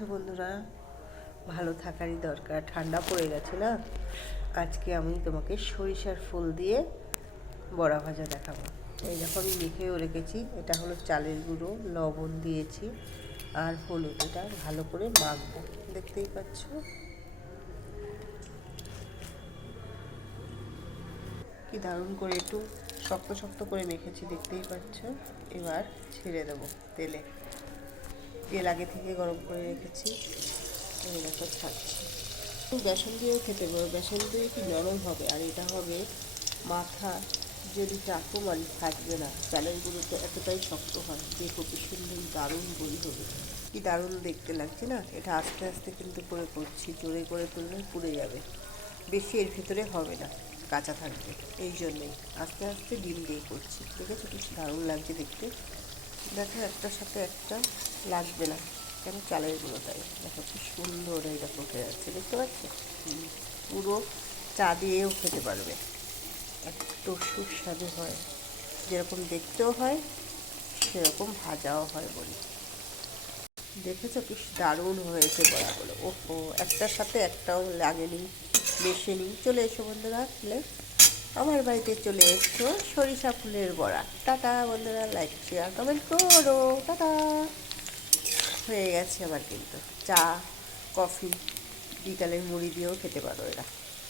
আছো বন্ধুরা? ভালো থাকারই দরকার, ঠান্ডা পড়ে গেছে না। আজকে আমি তোমাকে সরিষার ফুল দিয়ে বড়া ভাজা দেখাবো। এই দেখো আমি মেখেও রেখেছি। এটা হলো চালের গুঁড়ো, লবণ দিয়েছি আর হলুদ। এটা ভালো করে মাখবো, দেখতেই পাচ্ছ। কি দারুণ করে একটু শক্ত শক্ত করে মেখেছি, দেখতেই পাচ্ছ। এবার ছেড়ে দেবো তেলে। তেল আগে থেকে গরম করে রেখেছি, এই দেখো ছাড়ছি। বেসন দিয়েও খেতে পারো, বেসন দিয়ে কি নরম হবে, আর এটা হবে মাথা। যদি চাকু মারি থাকবে না, চালের গুঁড়ো তো এতটাই শক্ত হয়। দেখো কি সুন্দর দারুণ বড়ি হবে, কি দারুণ দেখতে লাগছে না। এটা আস্তে আস্তে কিন্তু করে করছি, জোরে করে তুললে পুড়ে যাবে, বেশি এর ভিতরে হবে না, কাঁচা থাকবে। এই জন্যেই আস্তে আস্তে ডিম দিয়ে করছি। দেখেছো কি দারুণ লাগছে দেখতে। দেখো একটার সাথে একটা লাগবে না, কেন চালের গুঁড়ো তাই। দেখো কি সুন্দর এই দেখো উঠে যাচ্ছে, দেখতে পাচ্ছ। পুরো চা দিয়েও খেতে পারবে, এত সুস্বাদু হয়। যেরকম দেখতেও হয় সেরকম ভাজাও হয় বলি। দেখেছো কি দারুণ হয়েছে বড়াগুলো। ওহো, একটার সাথে একটাও লাগেনি, মেশেনি। চলে এসো বন্ধুরা, আমার বাড়িতে চলে এসছো সরিষা ফুলের বড়া। টাটা বন্ধুরা, লাইক শেয়ার কমেন্ট করো। টাটা। হয়ে গেছে আমার কিন্তু। চা, কফি, বিকালের মুড়ি দিয়েও খেতে পারো এরা।